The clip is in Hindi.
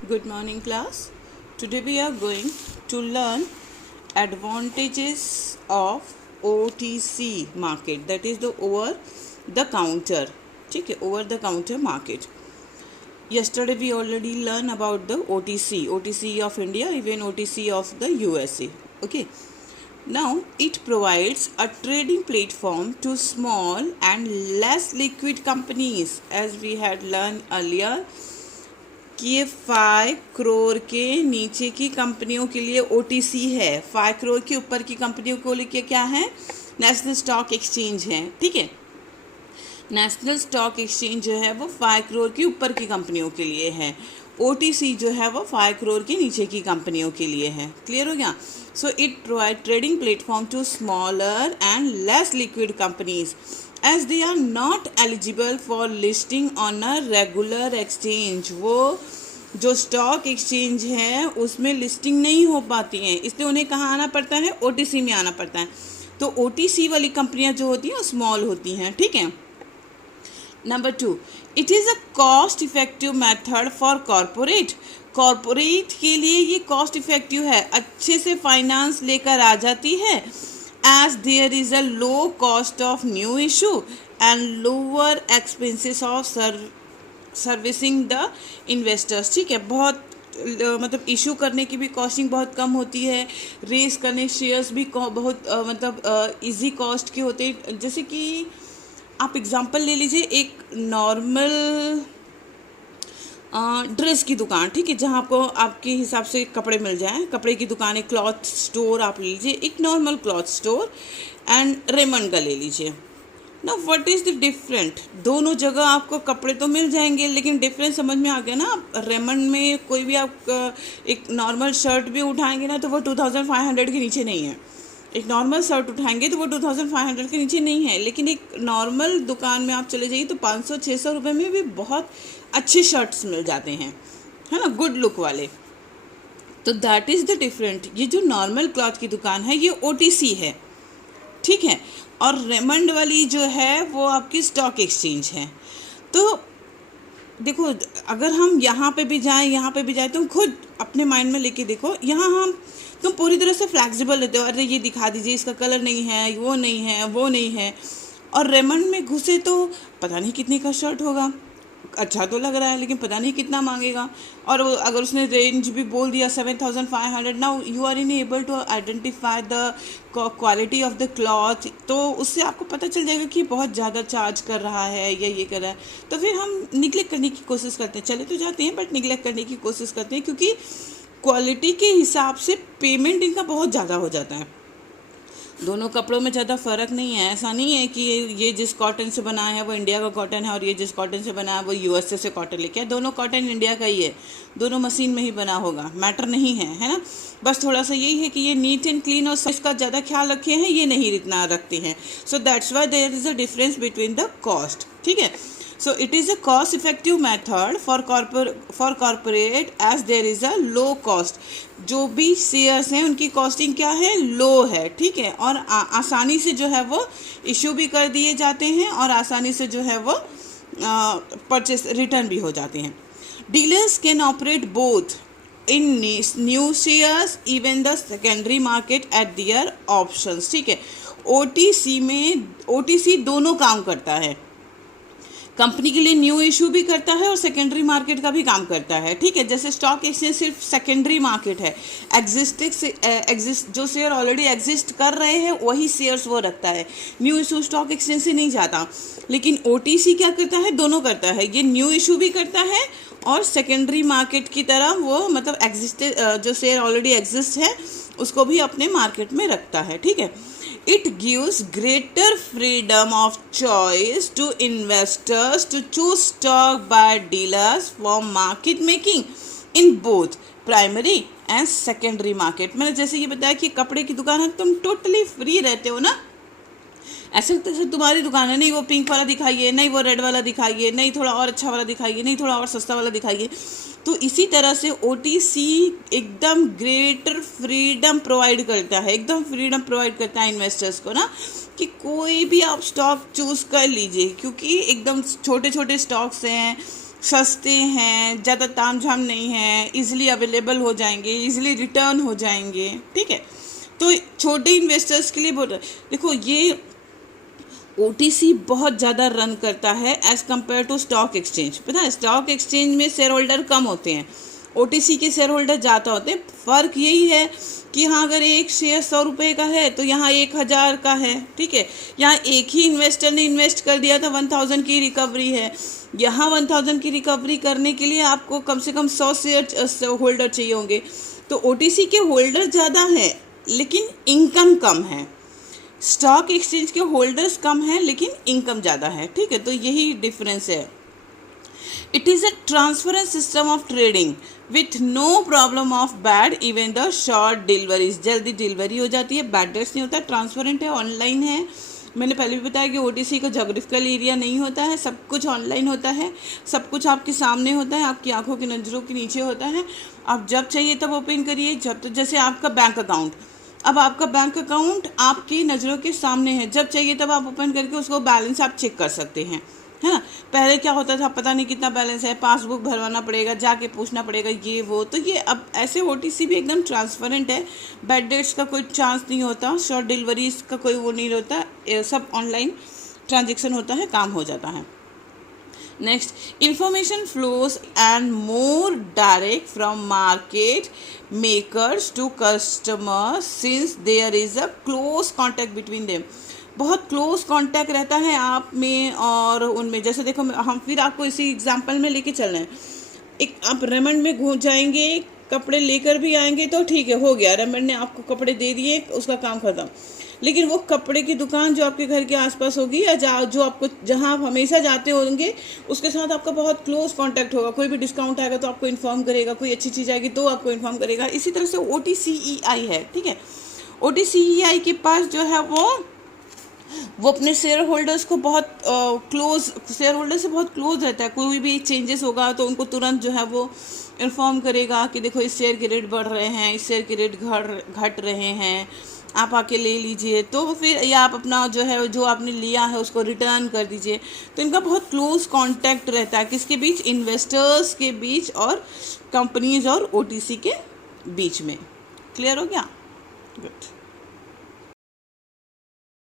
Good morning, class. Today we are going to learn advantages of OTC market, that is the over the counter. ठीक है, over the counter market. Yesterday we already learned about the OTC of India, even OTC of the USA. Okay. Now it provides a trading platform to small and less liquid companies, as we had learned earlier कि ये 5 करोड़ के नीचे की कंपनियों के लिए OTC है, 5 करोड़ के ऊपर की कंपनियों को लेके क्या है, नेशनल स्टॉक एक्सचेंज है. ठीक है, नेशनल स्टॉक एक्सचेंज जो है वो 5 करोड़ के ऊपर की कंपनियों के लिए है. OTC जो है वो 5 करोड़ के नीचे की कंपनियों के लिए है. क्लियर हो गया? So it provide trading platform to smaller and less liquid companies as they are not eligible for listing on a regular exchange. वो जो स्टॉक एक्सचेंज है उसमें लिस्टिंग नहीं हो पाती हैं, इसलिए उन्हें कहाँ आना पड़ता है, OTC में आना पड़ता है. तो OTC वाली कंपनियां जो होती हैं वो स्मॉल होती हैं. ठीक है. Number 2, it is a cost effective method for corporate. Corporate के लिए ये कॉस्ट इफेक्टिव है, अच्छे से फाइनेंस लेकर आ जाती है. As there is a low cost of new issue and lower expenses of servicing the investors. ठीक है, बहुत मतलब इशू करने की भी कॉस्टिंग बहुत कम होती है, रेस करने शेयर्स भी बहुत मतलब इजी कॉस्ट के होते हैं. जैसे कि आप एग्जांपल ले लीजिए, एक नॉर्मल ड्रेस की दुकान, ठीक है, जहाँ आपको आपके हिसाब से कपड़े मिल जाएं, कपड़े की दुकान, एक क्लॉथ स्टोर आप ले लीजिए, एक normal cloth store and Raymond का ले लीजिए. ना व्हाट इज़ द डिफरेंट, दोनों जगह आपको कपड़े तो मिल जाएंगे, लेकिन डिफरेंस समझ में आ गया ना. रेमंड में कोई भी आप एक नॉर्मल शर्ट भी उठाएंगे ना तो वो 2500 के नीचे नहीं है. एक नॉर्मल शर्ट उठाएंगे तो वो 2500 के नीचे नहीं है, लेकिन एक नॉर्मल दुकान में आप चले जाइए तो 500-600 रुपये में भी बहुत अच्छे शर्ट्स मिल जाते हैं, है ना, गुड लुक वाले. तो दैट इज़ द डिफरेंट. ये जो नॉर्मल क्लॉथ की दुकान है ये OTC है. ठीक है, और रेमंड वाली जो है वो आपकी स्टॉक एक्सचेंज है. तो देखो, अगर हम यहाँ पे भी जाएं तो खुद अपने माइंड में लेके देखो, यहाँ हम तुम पूरी तरह से फ्लैक्सिबल रहते हो. अरे ये दिखा दीजिए, इसका कलर नहीं है, वो नहीं है. और रेमंड में घुसे तो पता नहीं कितने का शर्ट होगा, अच्छा तो लग रहा है लेकिन पता नहीं कितना मांगेगा. और अगर उसने रेंज भी बोल दिया 7500, now you are in able to identify the quality of the cloth. तो उससे आपको पता चल जाएगा कि बहुत ज़्यादा चार्ज कर रहा है या ये कर रहा है. तो फिर हम निगलेक्ट करने की कोशिश करते हैं, चले तो जाते हैं बट निगलेक्ट करने की कोशिश करते हैं, क्योंकि क्वालिटी के हिसाब से पेमेंट इनका बहुत ज़्यादा हो जाता है. दोनों कपड़ों में ज़्यादा फ़र्क नहीं है. ऐसा नहीं है कि ये जिस कॉटन से बना है वो इंडिया का कॉटन है और ये जिस कॉटन से बना है वो USA से कॉटन लेके है. दोनों कॉटन इंडिया का ही है, दोनों मशीन में ही बना होगा, मैटर नहीं है ना. बस थोड़ा सा यही है कि ये नीट एंड क्लीन और इसका ज़्यादा ख्याल रखे हैं, ये नहीं इतना रखते हैं. So that's why there is a difference between the cost. ठीक है. So it is a cost effective method for corporate as there is a low cost. जो भी शेयर्स हैं उनकी कॉस्टिंग क्या है, लो है. ठीक है, और आसानी से जो है वो इशू भी कर दिए जाते हैं और आसानी से जो है वो परचेस रिटर्न भी हो जाते हैं. Dealers can operate both in new shares even the secondary market at their options. ठीक है, OTC दोनों काम करता है, कंपनी के लिए न्यू इशू भी करता है और सेकेंडरी मार्केट का भी काम करता है. ठीक है, जैसे स्टॉक एक्सचेंज सिर्फ सेकेंडरी मार्केट है, जो शेयर ऑलरेडी एग्जिस्ट कर रहे हैं वही शेयर्स वो रखता है, न्यू इशू स्टॉक एक्सचेंज से नहीं जाता. लेकिन OTC क्या करता है, दोनों करता है, ये न्यू इशू भी करता है और सेकेंडरी मार्केट की तरह वो मतलब जो शेयर ऑलरेडी एग्जिस्ट है उसको भी अपने मार्केट में रखता है. ठीक है. It gives greater freedom of choice to investors to choose stock by dealers for market making in both primary and secondary market. मैंने जैसे ये बताया कि कपड़े की दुकान है, तुम टोटली फ्री रहते हो ना. ऐसे तुम्हारी दुकान है, नहीं वो पिंक वाला दिखाइए, नहीं वो रेड वाला दिखाइए, नहीं थोड़ा और अच्छा वाला दिखाइए, नहीं थोड़ा और सस्ता वाला दिखाइए. तो इसी तरह से OTC एकदम ग्रेटर फ्रीडम प्रोवाइड करता है, एकदम फ्रीडम प्रोवाइड करता है इन्वेस्टर्स को ना, कि कोई भी आप स्टॉक चूज़ कर लीजिए, क्योंकि एकदम छोटे छोटे स्टॉक्स हैं, सस्ते हैं, ज़्यादा तामझाम नहीं है, इजीली अवेलेबल हो जाएंगे, इजीली रिटर्न हो जाएंगे, ठीक है। तो छोटे इन्वेस्टर्स के लिए देखो ये ओटीसी बहुत ज़्यादा रन करता है as compared to stock exchange. पता है स्टॉक एक्सचेंज में शेयर होल्डर कम होते हैं, ओटीसी के शेयर होल्डर ज़्यादा होते हैं। फ़र्क यही है कि हाँ अगर एक शेयर 100 रुपये का है तो यहाँ 1000 का है, ठीक है। यहाँ एक ही इन्वेस्टर ने इन्वेस्ट कर दिया था, 1000 की रिकवरी है। यहाँ 1000 की रिकवरी करने के लिए आपको कम से कम 100 शेयर होल्डर चाहिए होंगे। तो ओटीसी के होल्डर ज़्यादा है लेकिन इनकम कम है, स्टॉक एक्सचेंज के होल्डर्स कम हैं लेकिन इनकम ज़्यादा है, ठीक है। तो यही डिफरेंस है। It is a transparent system of trading with no problem of bad even the short deliveries. जल्दी डिलीवरी हो जाती है, बैड डेट्स नहीं होता, ट्रांसपेरेंट है, ऑनलाइन है। मैंने पहले भी बताया कि ओटीसी का जोग्राफिकल एरिया नहीं होता है, सब कुछ ऑनलाइन होता है, सब कुछ आपके सामने होता है, आपकी आंखों की नज़रों के नीचे होता है। आप जब चाहिए तब ओपन करिए, जब तो जैसे आपका बैंक अकाउंट, अब आपका बैंक अकाउंट आपकी नज़रों के सामने है, जब चाहिए तब आप ओपन करके उसको बैलेंस आप चेक कर सकते हैं, है ना। पहले क्या होता था, पता नहीं कितना बैलेंस है, पासबुक भरवाना पड़ेगा, जाके पूछना पड़ेगा, ये वो। तो ये अब ऐसे ओटीसी भी एकदम ट्रांसपेरेंट है, बैड डेट्स का कोई चांस नहीं होता, शॉर्ट डिलीवरीज का कोई वो नहीं होता, सब ऑनलाइन ट्रांजेक्शन होता है, काम हो जाता है। Next, information flows and more direct from market makers to customers since there is a close contact between them. बहुत क्लोज कांटेक्ट रहता है आप में और उनमें। जैसे देखो हम फिर आपको इसी एग्जांपल में लेके चल रहे हैं। एक आप रेमंड में घूम जाएंगे, कपड़े लेकर भी आएंगे तो ठीक है, हो गया, रेमंड ने आपको कपड़े दे दिए, उसका काम खत्म। लेकिन वो कपड़े की दुकान जो आपके घर के आसपास होगी या जो आपको जहाँ आप हमेशा जाते होंगे, उसके साथ आपका बहुत क्लोज कांटेक्ट होगा। कोई भी डिस्काउंट आएगा तो आपको इन्फॉर्म करेगा, कोई अच्छी चीज़ आएगी तो आपको इन्फॉर्म करेगा। इसी तरह से OTCEI है, ठीक है। OTCEI के पास जो है वो अपने शेयर होल्डर्स को बहुत क्लोज, शेयर होल्डर से बहुत क्लोज रहता है। कोई भी चेंजेस होगा तो उनको तुरंत जो है वो इन्फॉर्म करेगा कि देखो इस शेयर के रेट बढ़ रहे हैं, इस शेयर के रेट घट रहे हैं, आप आके ले लीजिए। तो फिर या आप अपना जो है जो आपने लिया है उसको रिटर्न कर दीजिए। तो इनका बहुत क्लोज कांटेक्ट रहता है, किसके बीच, इन्वेस्टर्स के बीच और कंपनीज और ओटीसी के बीच में। क्लियर हो गया? गुड।